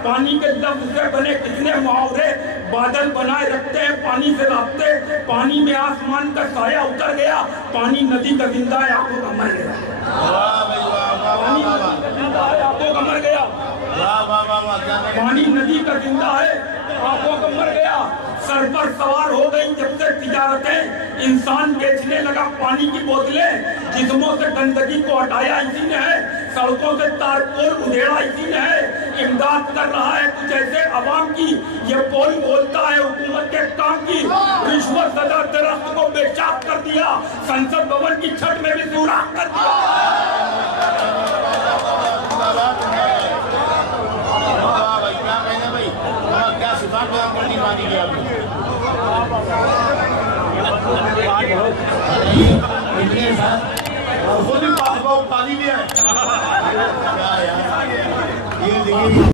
पानी के लफ्ज से बने कितने मुहावरे बादल बनाए रखते हैं पानी से लाते, पानी में आसमान का साया उतर गया, पानी नदी का जिंदा है आंखों का मर गया, पानी नदी का जिंदा है आंखों का मर गया, पानी नदी का जिंदा है आंखों का मर गया। सर पर सवार हो गई जब से तिजारतें, इंसान बेचने लगा पानी की बोतलें, जिस्मों से गंदगी को हटाया इसी ने है, सड़कों से तारपुर उधेड़ा इसी ने है, इमदाद कर रहा है कुछ ऐसे अवाम की, ये पोल बोलता है हुकूमत के काम की, रिश्वत सजा दरख्त को बेचाक कर दिया, संसद भवन की छत में भी सुराख कर दिया। क्या सिफात करनी मानी गया पानी भी है।